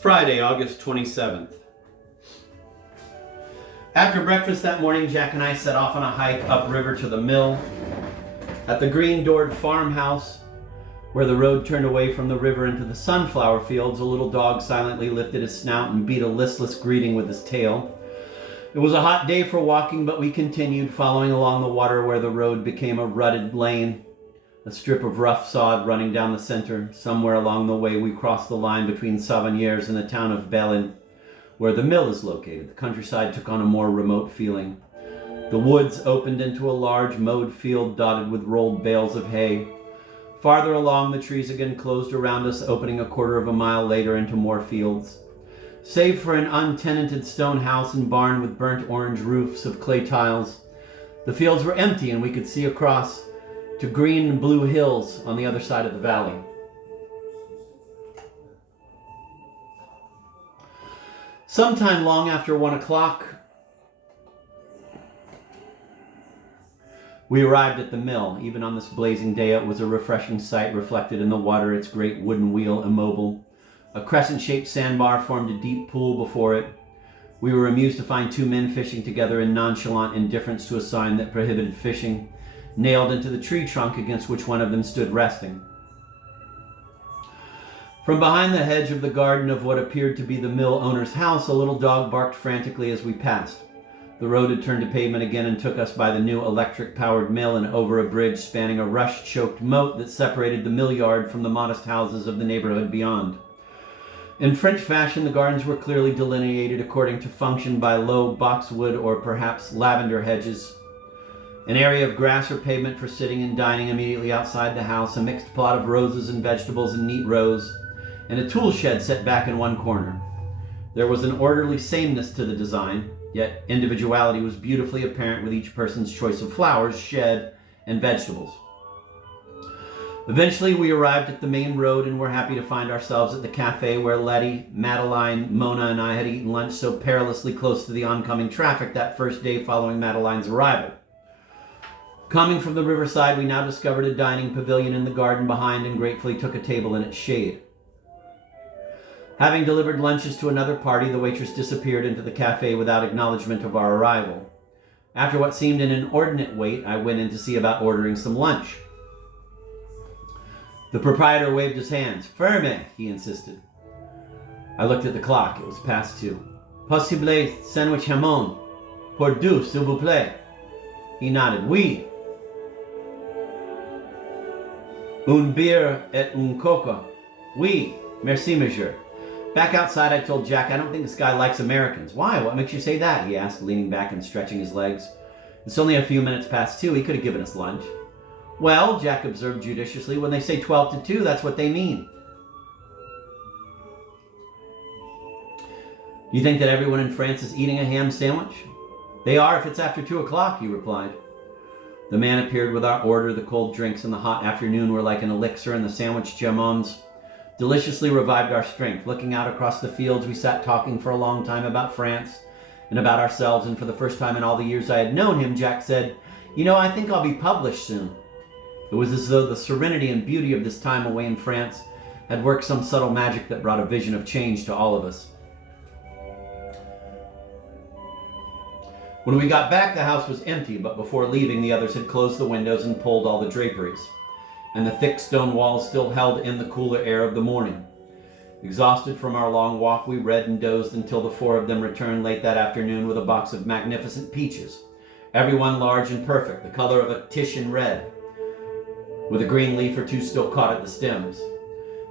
Friday, August 27th. After breakfast that morning, Jack and I set off on a hike upriver to the mill. At the green-doored farmhouse, where the road turned away from the river into the sunflower fields, a little dog silently lifted his snout and beat a listless greeting with his tail. It was a hot day for walking, but we continued, following along the water where the road became a rutted lane, a strip of rough sod running down the center. Somewhere along the way, we crossed the line between Savanières and the town of Bellin, where the mill is located. The countryside took on a more remote feeling. The woods opened into a large mowed field dotted with rolled bales of hay. Farther along, the trees again closed around us, opening a quarter of a mile later into more fields. Save for an untenanted stone house and barn with burnt orange roofs of clay tiles, the fields were empty, and we could see across to green and blue hills on the other side of the valley. Sometime long after 1 o'clock, we arrived at the mill. Even on this blazing day, it was a refreshing sight, reflected in the water, its great wooden wheel immobile. A crescent-shaped sandbar formed a deep pool before it. We were amused to find two men fishing together in nonchalant indifference to a sign that prohibited fishing, nailed into the tree trunk against which one of them stood resting. From behind the hedge of the garden of what appeared to be the mill owner's house, a little dog barked frantically as we passed. The road had turned to pavement again and took us by the new electric-powered mill and over a bridge spanning a rush-choked moat that separated the mill yard from the modest houses of the neighborhood beyond. In French fashion, the gardens were clearly delineated according to function by low boxwood or perhaps lavender hedges. An area of grass or pavement for sitting and dining immediately outside the house, a mixed plot of roses and vegetables in neat rows, and a tool shed set back in one corner. There was an orderly sameness to the design, yet individuality was beautifully apparent with each person's choice of flowers, shed, and vegetables. Eventually, we arrived at the main road and were happy to find ourselves at the cafe where Letty, Madeline, Mona, and I had eaten lunch so perilously close to the oncoming traffic that first day following Madeline's arrival. Coming from the riverside, we now discovered a dining pavilion in the garden behind and gratefully took a table in its shade. Having delivered lunches to another party, the waitress disappeared into the cafe without acknowledgement of our arrival. After what seemed an inordinate wait, I went in to see about ordering some lunch. The proprietor waved his hands. "Ferme," he insisted. I looked at the clock. It was past 2. "Possible sandwich hamon. Pour deux, s'il vous plaît." He nodded. "Oui." "Un beer et un coca." "Oui, merci, monsieur." Back outside, I told Jack, "I don't think this guy likes Americans." "Why? What makes you say that?" he asked, leaning back and stretching his legs. "It's only a few minutes past 2. He could have given us lunch." "Well," Jack observed judiciously, "when they say 12 to 2, that's what they mean." "You think that everyone in France is eating a ham sandwich?" "They are if it's after 2 o'clock, he replied. The man appeared with our order. The cold drinks in the hot afternoon were like an elixir, and the sandwich jamons deliciously revived our strength. Looking out across the fields, we sat talking for a long time about France and about ourselves, and for the first time in all the years I had known him, Jack said, "You know, I think I'll be published soon." It was as though the serenity and beauty of this time away in France had worked some subtle magic that brought a vision of change to all of us. When we got back, the house was empty, but before leaving, the others had closed the windows and pulled all the draperies, and the thick stone walls still held in the cooler air of the morning. Exhausted from our long walk, we read and dozed until the 4 of them returned late that afternoon with a box of magnificent peaches, every one large and perfect, the color of a Titian red, with a green leaf or two still caught at the stems.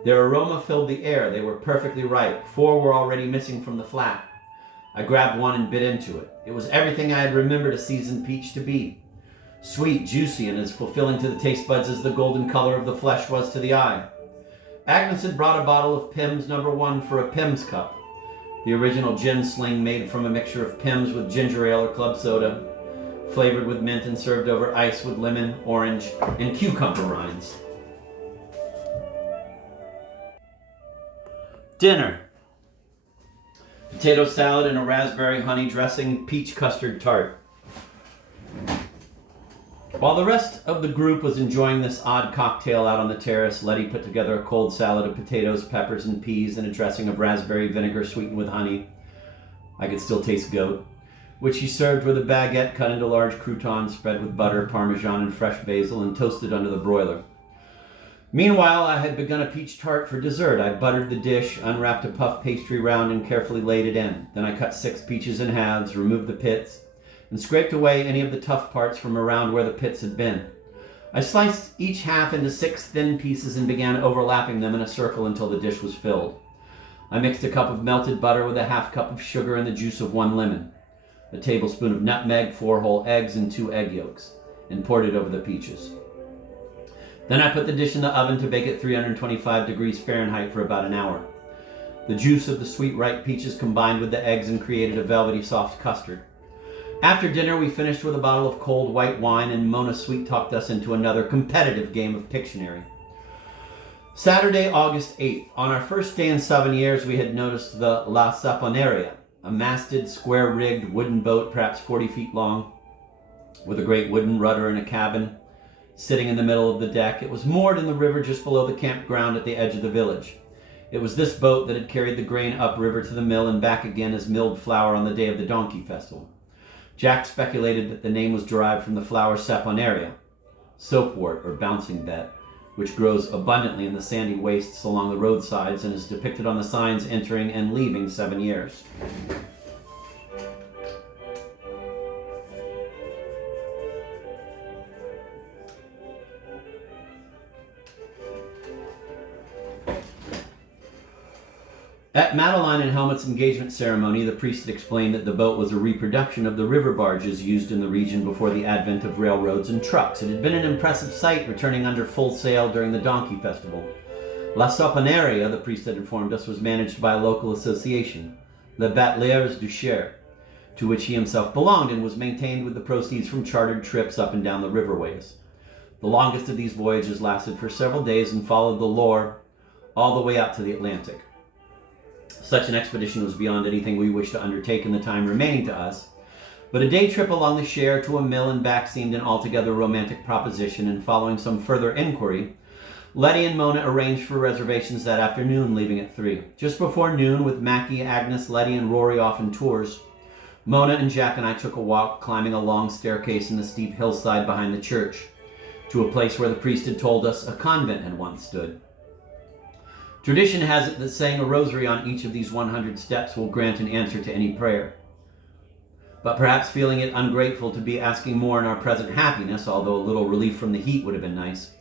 Their aroma filled the air. They were perfectly ripe. 4 were already missing from the flat. I grabbed one and bit into it. It was everything I had remembered a seasoned peach to be. Sweet, juicy, and as fulfilling to the taste buds as the golden color of the flesh was to the eye. Agnes had brought a bottle of Pimm's No. 1 for a Pimm's cup, the original gin sling made from a mixture of Pimm's with ginger ale or club soda, flavored with mint and served over ice with lemon, orange, and cucumber rinds. Dinner. Potato salad and a raspberry honey dressing peach custard tart. While the rest of the group was enjoying this odd cocktail out on the terrace, Letty put together a cold salad of potatoes, peppers, and peas and a dressing of raspberry vinegar sweetened with honey. I could still taste goat, which she served with a baguette cut into large croutons, spread with butter, parmesan, and fresh basil, and toasted under the broiler. Meanwhile, I had begun a peach tart for dessert. I buttered the dish, unwrapped a puff pastry round, and carefully laid it in. Then I cut 6 peaches in halves, removed the pits, and scraped away any of the tough parts from around where the pits had been. I sliced each half into 6 thin pieces and began overlapping them in a circle until the dish was filled. I mixed a cup of melted butter with a half cup of sugar and the juice of 1 lemon, a tablespoon of nutmeg, 4 whole eggs, and 2 egg yolks, and poured it over the peaches. Then I put the dish in the oven to bake at 325 degrees Fahrenheit for about an hour. The juice of the sweet ripe peaches combined with the eggs and created a velvety soft custard. After dinner, we finished with a bottle of cold white wine, and Mona sweet-talked us into another competitive game of Pictionary. Saturday, August 8th. On our first day in 7 years, we had noticed the La Saponeria, a masted, square-rigged wooden boat perhaps 40 feet long, with a great wooden rudder and a cabin sitting in the middle of the deck. It was moored in the river just below the campground at the edge of the village. It was this boat that had carried the grain upriver to the mill and back again as milled flour on the day of the donkey festival. Jack speculated that the name was derived from the flower saponaria, soapwort or bouncing bet, which grows abundantly in the sandy wastes along the roadsides and is depicted on the signs entering and leaving 7 years. At Madeline and Helmut's engagement ceremony, the priest had explained that the boat was a reproduction of the river barges used in the region before the advent of railroads and trucks. It had been an impressive sight returning under full sail during the Donkey Festival. La Saponeria, the priest had informed us, was managed by a local association, Les Bateliers du Cher, to which he himself belonged, and was maintained with the proceeds from chartered trips up and down the riverways. The longest of these voyages lasted for several days and followed the Loire all the way out to the Atlantic. Such an expedition was beyond anything we wished to undertake in the time remaining to us, but a day trip along the Cher to a mill and back seemed an altogether romantic proposition, and following some further inquiry, Letty and Mona arranged for reservations that afternoon, leaving at 3. Just before noon, with Mackie, Agnes, Letty, and Rory off in tours, Mona and Jack and I took a walk, climbing a long staircase in the steep hillside behind the church, to a place where the priest had told us a convent had once stood. Tradition has it that saying a rosary on each of these 100 steps will grant an answer to any prayer. But perhaps feeling it ungrateful to be asking more in our present happiness, although a little relief from the heat would have been nice,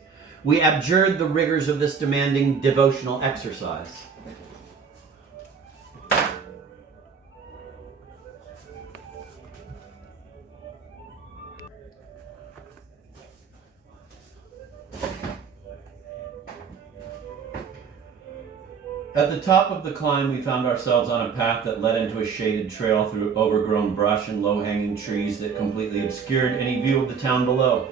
we abjured the rigors of this demanding devotional exercise. At the top of the climb, we found ourselves on a path that led into a shaded trail through overgrown brush and low-hanging trees that completely obscured any view of the town below.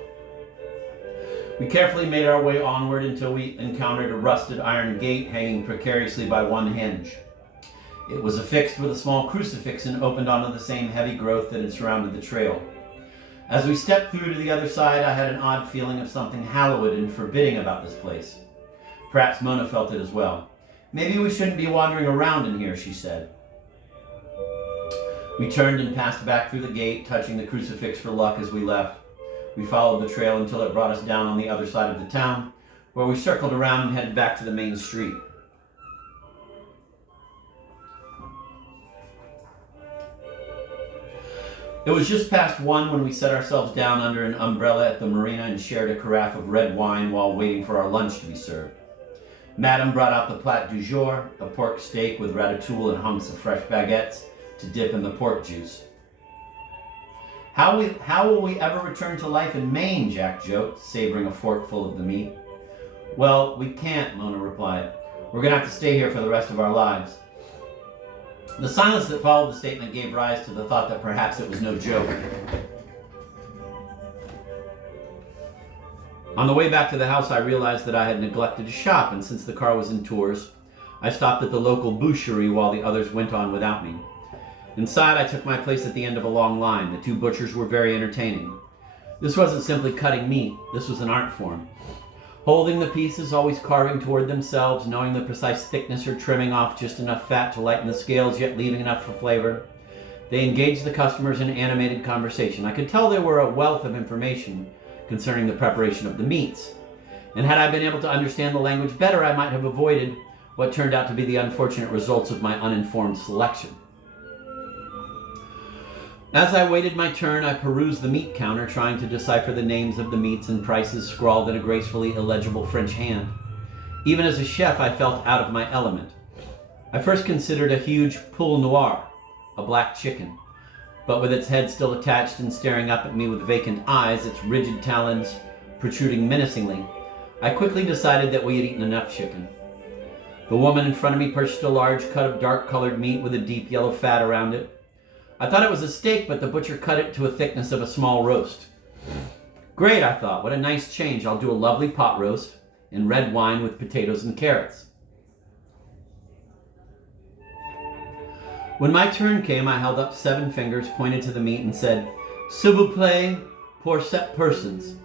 We carefully made our way onward until we encountered a rusted iron gate hanging precariously by one hinge. It was affixed with a small crucifix and opened onto the same heavy growth that had surrounded the trail. As we stepped through to the other side, I had an odd feeling of something hallowed and forbidding about this place. Perhaps Mona felt it as well. "Maybe we shouldn't be wandering around in here," she said. We turned and passed back through the gate, touching the crucifix for luck as we left. We followed the trail until it brought us down on the other side of the town, where we circled around and headed back to the main street. It was just past 1 when we set ourselves down under an umbrella at the marina and shared a carafe of red wine while waiting for our lunch to be served. Madame brought out the plat du jour, a pork steak with ratatouille and hunks of fresh baguettes to dip in the pork juice. How will we ever return to life in Maine?" Jack joked, savoring a forkful of the meat. "Well, we can't," Mona replied. "We're going to have to stay here for the rest of our lives." The silence that followed the statement gave rise to the thought that perhaps it was no joke. On the way back to the house, I realized that I had neglected to shop, and since the car was in Tours, I stopped at the local boucherie while the others went on without me. Inside, I took my place at the end of a long line. The 2 butchers were very entertaining. This wasn't simply cutting meat, this was an art form. Holding the pieces, always carving toward themselves, knowing the precise thickness or trimming off just enough fat to lighten the scales, yet leaving enough for flavor. They engaged the customers in animated conversation. I could tell they were a wealth of information concerning the preparation of the meats. And had I been able to understand the language better, I might have avoided what turned out to be the unfortunate results of my uninformed selection. As I waited my turn, I perused the meat counter, trying to decipher the names of the meats and prices scrawled in a gracefully illegible French hand. Even as a chef, I felt out of my element. I first considered a huge poule noir, a black chicken, but with its head still attached and staring up at me with vacant eyes, its rigid talons protruding menacingly, I quickly decided that we had eaten enough chicken. The woman in front of me purchased a large cut of dark-colored meat with a deep yellow fat around it. I thought it was a steak, but the butcher cut it to a thickness of a small roast. Great, I thought. What a nice change. I'll do a lovely pot roast and red wine with potatoes and carrots. When my turn came, I held up 7 fingers, pointed to the meat, and said, "S'il vous plaît, pour 7 persons."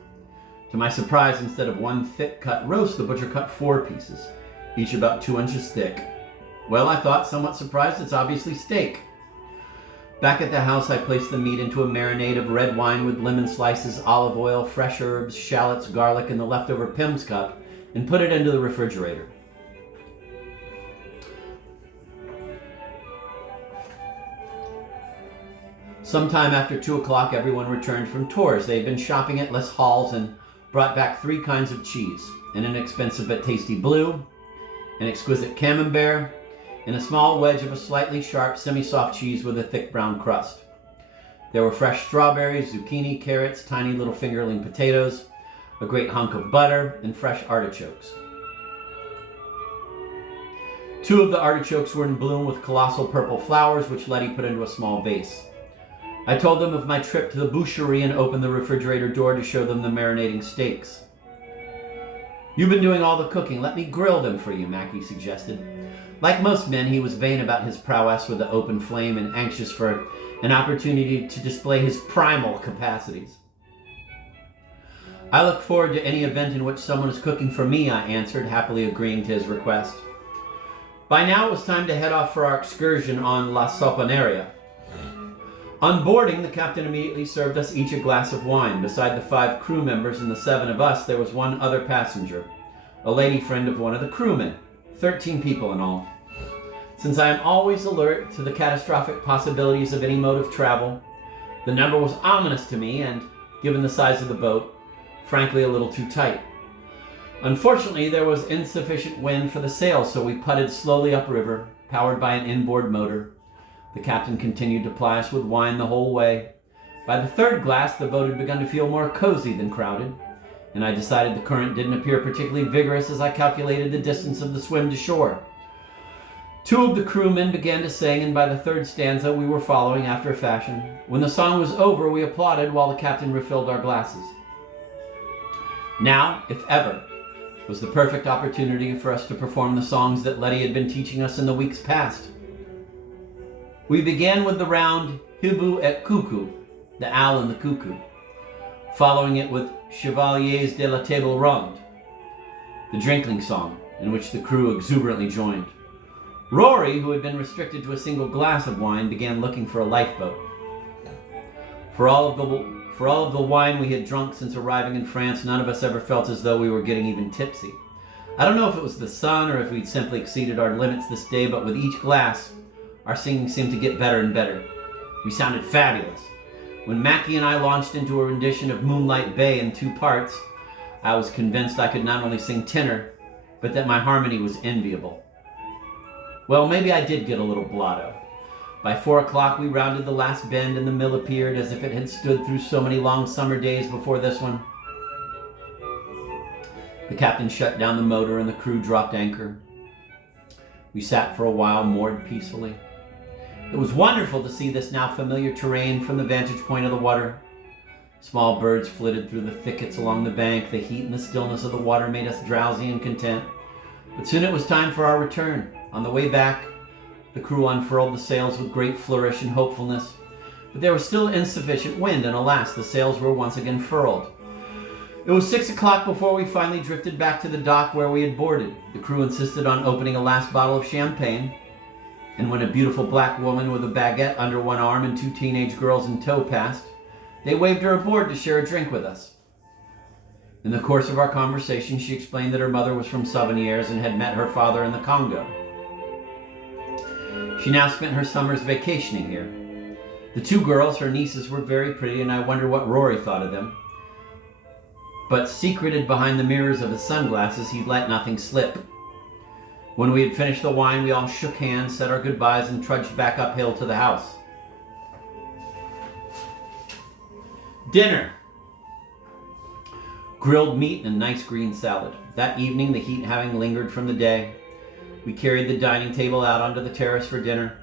To my surprise, instead of 1 thick-cut roast, the butcher cut 4 pieces, each about 2 inches thick. Well, I thought, somewhat surprised, it's obviously steak. Back at the house, I placed the meat into a marinade of red wine with lemon slices, olive oil, fresh herbs, shallots, garlic, and the leftover Pim's cup, and put it into the refrigerator. Sometime after 2 o'clock, everyone returned from tours. They had been shopping at Les Halles and brought back 3 kinds of cheese: an inexpensive but tasty blue, an exquisite camembert, and a small wedge of a slightly sharp, semi-soft cheese with a thick brown crust. There were fresh strawberries, zucchini, carrots, tiny little fingerling potatoes, a great hunk of butter, and fresh artichokes. 2 of the artichokes were in bloom with colossal purple flowers, which Letty put into a small vase. I told them of my trip to the boucherie and opened the refrigerator door to show them the marinating steaks. "You've been doing all the cooking. Let me grill them for you," Mackie suggested. Like most men, he was vain about his prowess with the open flame and anxious for an opportunity to display his primal capacities. "I look forward to any event in which someone is cooking for me," I answered, happily agreeing to his request. By now it was time to head off for our excursion on La Soponeria. On boarding, the captain immediately served us each a glass of wine. Beside the 5 crew members and the 7 of us, there was 1 other passenger, a lady friend of one of the crewmen. 13 people in all. Since I am always alert to the catastrophic possibilities of any mode of travel, the number was ominous to me and, given the size of the boat, frankly a little too tight. Unfortunately, there was insufficient wind for the sail, so we putted slowly upriver, powered by an inboard motor. The captain continued to ply us with wine the whole way. By the 3rd glass, the boat had begun to feel more cozy than crowded, and I decided the current didn't appear particularly vigorous as I calculated the distance of the swim to shore. 2 of the crewmen began to sing, and by the 3rd stanza we were following after a fashion. When the song was over, we applauded while the captain refilled our glasses. Now, if ever, was the perfect opportunity for us to perform the songs that Letty had been teaching us in the weeks past. We began with the round Hibou et Coucou, the owl and the cuckoo, following it with Chevaliers de la Table Ronde, the drinking song, in which the crew exuberantly joined. Rory, who had been restricted to a single glass of wine, began looking for a lifeboat. For all of the wine we had drunk since arriving in France, none of us ever felt as though we were getting even tipsy. I don't know if it was the sun or if we'd simply exceeded our limits this day, but with each glass, our singing seemed to get better and better. We sounded fabulous. When Mackie and I launched into a rendition of Moonlight Bay in 2 parts, I was convinced I could not only sing tenor, but that my harmony was enviable. Well, maybe I did get a little blotto. By 4 o'clock, we rounded the last bend and the mill appeared as if it had stood through so many long summer days before this one. The captain shut down the motor and the crew dropped anchor. We sat for a while, moored peacefully. It was wonderful to see this now familiar terrain from the vantage point of the water. Small birds flitted through the thickets along the bank. The heat and the stillness of the water made us drowsy and content. But soon it was time for our return. On the way back, the crew unfurled the sails with great flourish and hopefulness. but there was still insufficient wind, and alas, the sails were once again furled. It was 6 o'clock before we finally drifted back to the dock where we had boarded. The crew insisted on opening a last bottle of champagne, and when a beautiful black woman with a baguette under one arm and 2 teenage girls in tow passed, they waved her aboard to share a drink with us. In the course of our conversation, she explained that her mother was from Souvenirs and had met her father in the Congo. She now spent her summers vacationing here. The 2 girls, her nieces, were very pretty, and I wonder what Rory thought of them. But secreted behind the mirrors of his sunglasses, he let nothing slip. When we had finished the wine, we all shook hands, said our goodbyes, and trudged back uphill to the house. Dinner. Grilled meat and a nice green salad. That evening, the heat having lingered from the day, we carried the dining table out onto the terrace for dinner.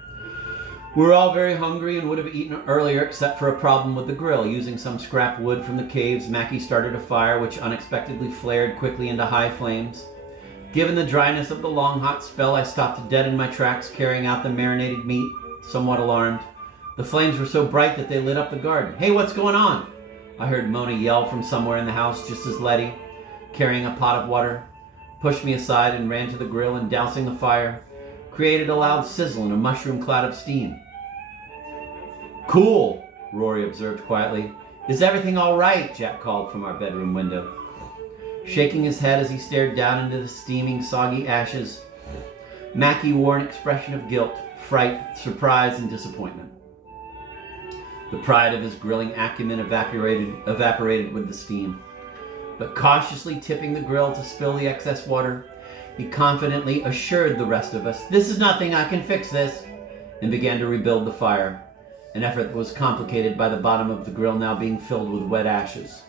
We were all very hungry and would have eaten earlier except for a problem with the grill. Using some scrap wood from the caves, Mackie started a fire which unexpectedly flared quickly into high flames. Given the dryness of the long hot spell, I stopped dead in my tracks, carrying out the marinated meat, somewhat alarmed. The flames were so bright that they lit up the garden. "Hey, what's going on?" I heard Mona yell from somewhere in the house, just as Letty, carrying a pot of water, pushed me aside and ran to the grill, and dousing the fire, created a loud sizzle and a mushroom cloud of steam. "Cool," Rory observed quietly. "Is everything all right?" Jack called from our bedroom window. Shaking his head as he stared down into the steaming, soggy ashes, Mackie wore an expression of guilt, fright, surprise, and disappointment. The pride of his grilling acumen evaporated with the steam. But cautiously tipping the grill to spill the excess water, he confidently assured the rest of us, "This is nothing, I can fix this," and began to rebuild the fire, an effort that was complicated by the bottom of the grill now being filled with wet ashes.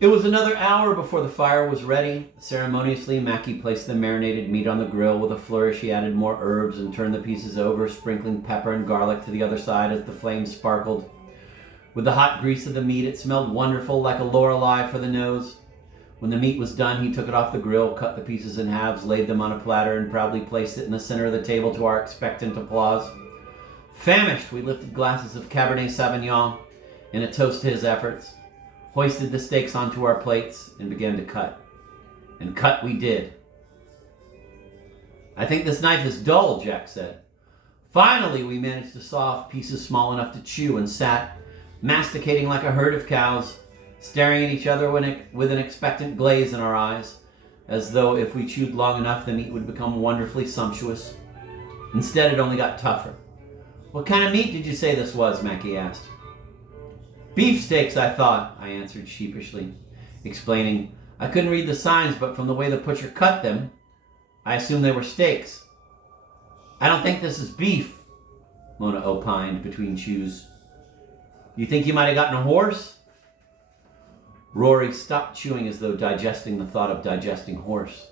It was another hour before the fire was ready. Ceremoniously, Mackie placed the marinated meat on the grill. With a flourish, he added more herbs and turned the pieces over, sprinkling pepper and garlic to the other side as the flames sparkled. With the hot grease of the meat, it smelled wonderful, like a Lorelei for the nose. When the meat was done, he took it off the grill, cut the pieces in halves, laid them on a platter, and proudly placed it in the center of the table to our expectant applause. Famished, we lifted glasses of Cabernet Sauvignon in a toast to his efforts, hoisted the steaks onto our plates, and began to cut. And cut we did. "I think this knife is dull," Jack said. Finally, we managed to saw off pieces small enough to chew, and sat, masticating like a herd of cows, staring at each other with an expectant glaze in our eyes, as though if we chewed long enough, the meat would become wonderfully sumptuous. Instead, it only got tougher. "What kind of meat did you say this was?" Mackie asked. "Beefsteaks, I thought," I answered sheepishly, explaining, "I couldn't read the signs, but from the way the butcher cut them, I assumed they were steaks." "I don't think this is beef," Mona opined between chews. "You think you might have gotten a horse?" Rory stopped chewing as though digesting the thought of digesting horse.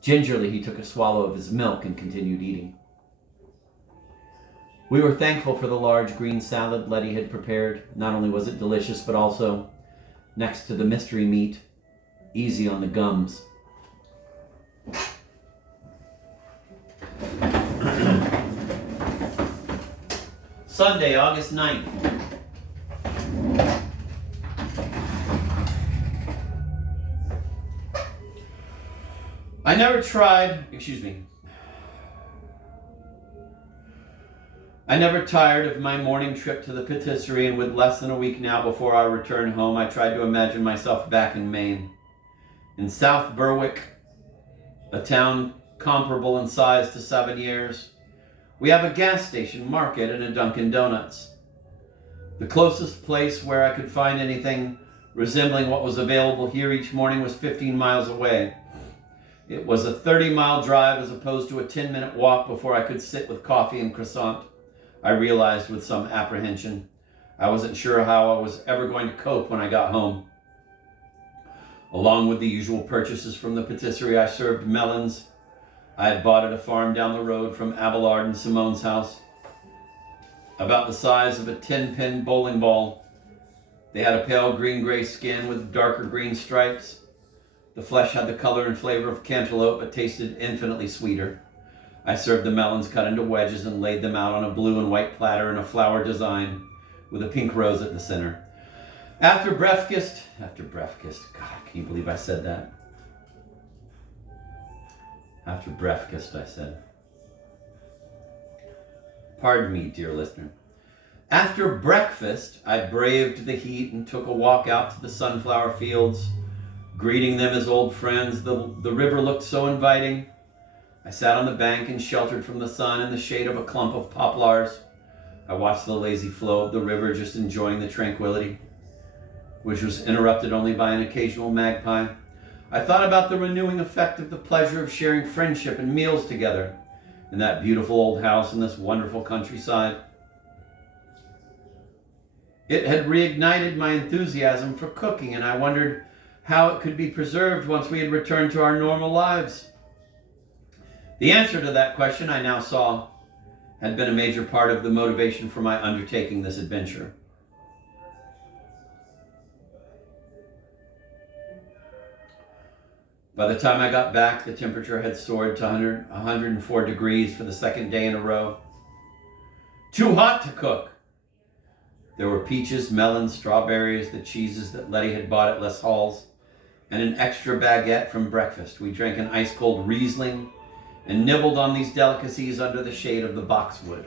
Gingerly, he took a swallow of his milk and continued eating. We were thankful for the large green salad Letty had prepared. Not only was it delicious, but also, next to the mystery meat, easy on the gums. Sunday, August 9th. I never tired of my morning trip to the patisserie, and with less than a week now before our return home, I tried to imagine myself back in Maine. In South Berwick, a town comparable in size to Souvenirs, we have a gas station, market, and a Dunkin' Donuts. The closest place where I could find anything resembling what was available here each morning was 15 miles away. It was a 30-mile drive as opposed to a 10-minute walk before I could sit with coffee and croissant. I realized with some apprehension. I wasn't sure how I was ever going to cope when I got home. Along with the usual purchases from the patisserie, I served melons I had bought at a farm down the road from Abelard and Simone's house, about the size of a 10-pin bowling ball. They had a pale green-gray skin with darker green stripes. The flesh had the color and flavor of cantaloupe, but tasted infinitely sweeter. I served the melons cut into wedges and laid them out on a blue and white platter in a flower design with a pink rose at the center. After breakfast, God, can you believe I said that? After breakfast, I said. Pardon me, dear listener. After breakfast, I braved the heat and took a walk out to the sunflower fields, greeting them as old friends. The river looked so inviting. I sat on the bank and sheltered from the sun in the shade of a clump of poplars. I watched the lazy flow of the river, just enjoying the tranquility, which was interrupted only by an occasional magpie. I thought about the renewing effect of the pleasure of sharing friendship and meals together in that beautiful old house in this wonderful countryside. It had reignited my enthusiasm for cooking, and I wondered how it could be preserved once we had returned to our normal lives. The answer to that question, I now saw, had been a major part of the motivation for my undertaking this adventure. By the time I got back, the temperature had soared to 104 degrees for the second day in a row. Too hot to cook. There were peaches, melons, strawberries, the cheeses that Letty had bought at Les Halles, and an extra baguette from breakfast. We drank an ice-cold Riesling and nibbled on these delicacies under the shade of the boxwood.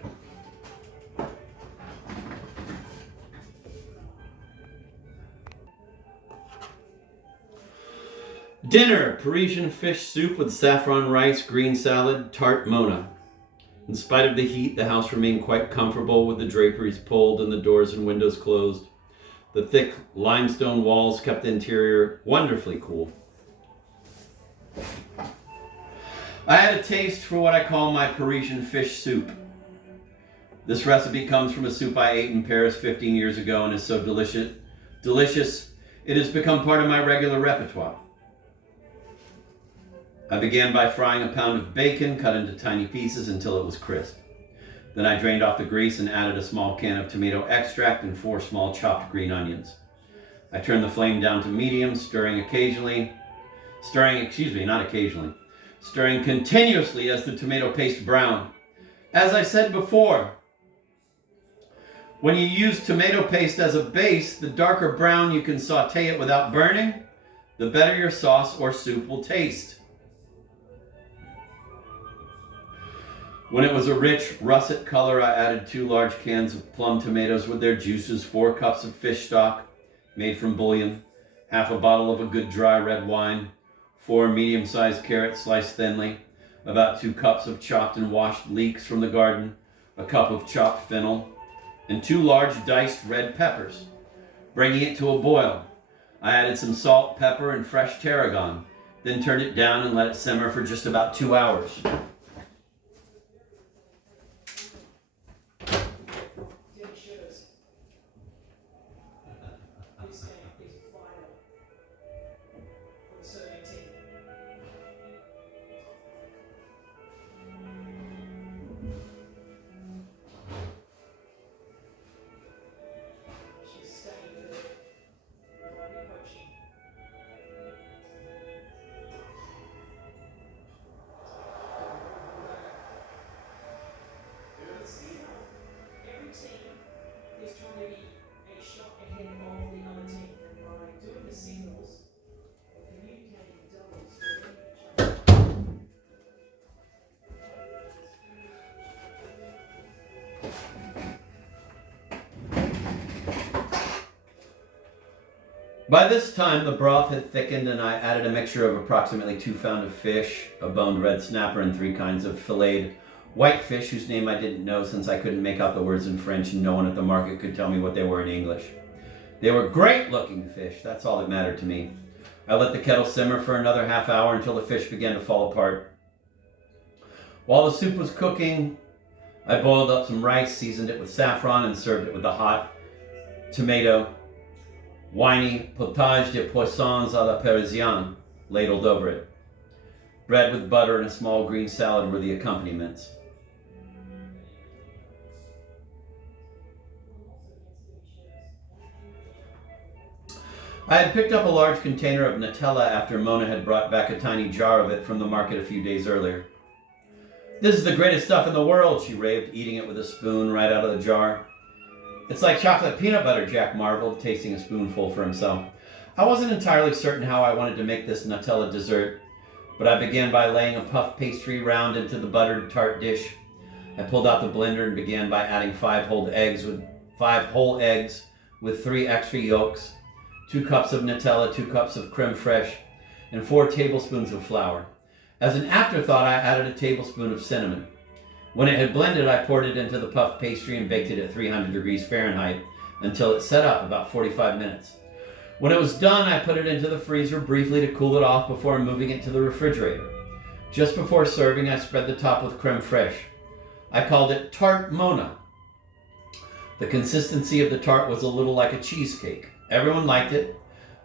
Dinner: Parisian fish soup with saffron rice, green salad, tart Mona. In spite of the heat, the house remained quite comfortable with the draperies pulled and the doors and windows closed. The thick limestone walls kept the interior wonderfully cool. I had a taste for what I call my Parisian fish soup. This recipe comes from a soup I ate in Paris 15 years ago and is so delicious, it has become part of my regular repertoire. I began by frying a pound of bacon cut into tiny pieces until it was crisp. Then I drained off the grease and added a small can of tomato extract and 4 small chopped green onions. I turned the flame down to medium, stirring continuously as the tomato paste browned. As I said before, when you use tomato paste as a base, the darker brown you can saute it without burning, the better your sauce or soup will taste. When it was a rich russet color, I added 2 large cans of plum tomatoes with their juices, 4 cups of fish stock made from bouillon, half a bottle of a good dry red wine, 4 medium-sized carrots sliced thinly, about 2 cups of chopped and washed leeks from the garden, a cup of chopped fennel, and 2 large diced red peppers. Bringing it to a boil, I added some salt, pepper, and fresh tarragon, then turned it down and let it simmer for just about 2 hours. By this time, the broth had thickened, and I added a mixture of approximately 2 pounds of fish, a boned red snapper, and 3 kinds of filleted whitefish, whose name I didn't know since I couldn't make out the words in French and no one at the market could tell me what they were in English. They were great-looking fish. That's all that mattered to me. I let the kettle simmer for another half hour until the fish began to fall apart. While the soup was cooking, I boiled up some rice, seasoned it with saffron, and served it with the hot tomato winey potage de poissons à la Parisienne ladled over it. Bread with butter and a small green salad were the accompaniments. I had picked up a large container of Nutella after Mona had brought back a tiny jar of it from the market a few days earlier. "This is the greatest stuff in the world," she raved, eating it with a spoon right out of the jar. "It's like chocolate peanut butter," Jack marveled, tasting a spoonful for himself. I wasn't entirely certain how I wanted to make this Nutella dessert, but I began by laying a puff pastry round into the buttered tart dish. I pulled out the blender and began by adding 5 whole eggs with 3 extra yolks, 2 cups of Nutella, 2 cups of creme fraiche, and 4 tablespoons of flour. As an afterthought, I added a tablespoon of cinnamon. When it had blended, I poured it into the puff pastry and baked it at 300 degrees Fahrenheit until it set up, about 45 minutes. When it was done, I put it into the freezer briefly to cool it off before moving it to the refrigerator. Just before serving, I spread the top with creme fraiche. I called it Tart Mona. The consistency of the tart was a little like a cheesecake. Everyone liked it,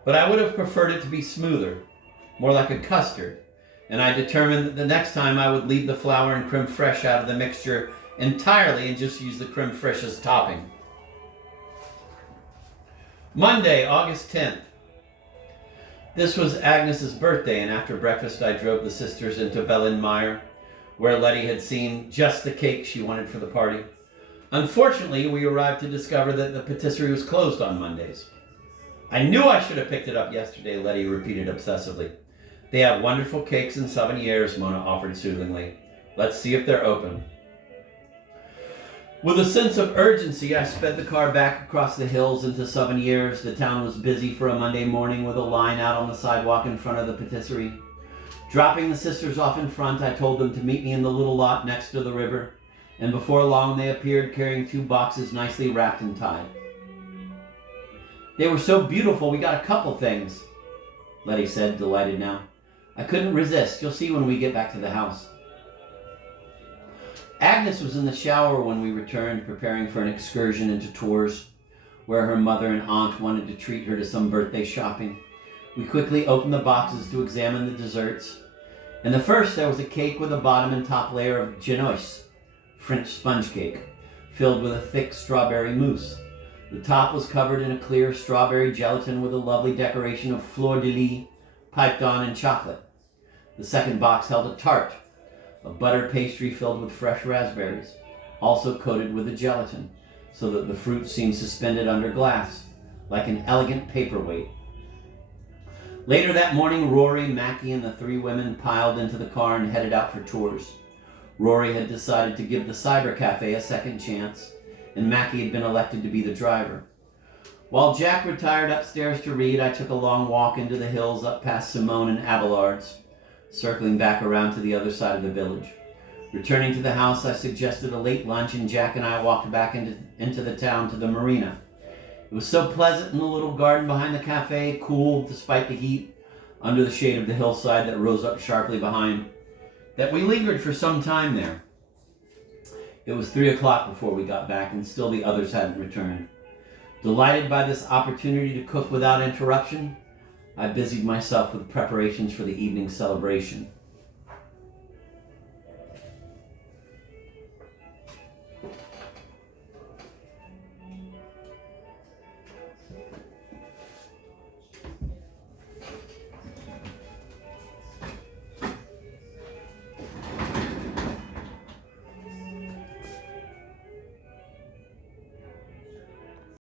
but I would have preferred it to be smoother, more like a custard, and I determined that the next time I would leave the flour and creme fraiche out of the mixture entirely and just use the creme fraiche as topping. Monday, August 10th. This was Agnes's birthday, and after breakfast I drove the sisters into Bellenmeyer, where Letty had seen just the cake she wanted for the party. Unfortunately, we arrived to discover that the patisserie was closed on Mondays. "I knew I should have picked it up yesterday," Letty repeated obsessively. "They have wonderful cakes in Savennieres," Mona offered soothingly. "Let's see if they're open." With a sense of urgency, I sped the car back across the hills into Savennieres. The town was busy for a Monday morning with a line out on the sidewalk in front of the patisserie. Dropping the sisters off in front, I told them to meet me in the little lot next to the river, and before long they appeared carrying 2 boxes nicely wrapped and tied. "They were so beautiful, we got a couple things," Letty said, delighted now. "I couldn't resist. You'll see when we get back to the house." Agnes was in the shower when we returned, preparing for an excursion into Tours, where her mother and aunt wanted to treat her to some birthday shopping. We quickly opened the boxes to examine the desserts. In the first, there was a cake with a bottom and top layer of genoise, French sponge cake, filled with a thick strawberry mousse. The top was covered in a clear strawberry gelatin with a lovely decoration of fleur de lis piped on in chocolate. The second box held a tart, a butter pastry filled with fresh raspberries, also coated with the gelatin, so that the fruit seemed suspended under glass, like an elegant paperweight. Later that morning, Rory, Mackie, and the 3 women piled into the car and headed out for Tours. Rory had decided to give the cyber cafe a second chance, and Mackie had been elected to be the driver. While Jack retired upstairs to read, I took a long walk into the hills up past Simone and Abelard's, circling back around to the other side of the village. Returning to the house, I suggested a late lunch, and Jack and I walked back into the town to the marina. It was so pleasant in the little garden behind the cafe, cool despite the heat, under the shade of the hillside that rose up sharply behind, that we lingered for some time there. It was 3 o'clock before we got back, and still the others hadn't returned. Delighted by this opportunity to cook without interruption, I busied myself with preparations for the evening celebration.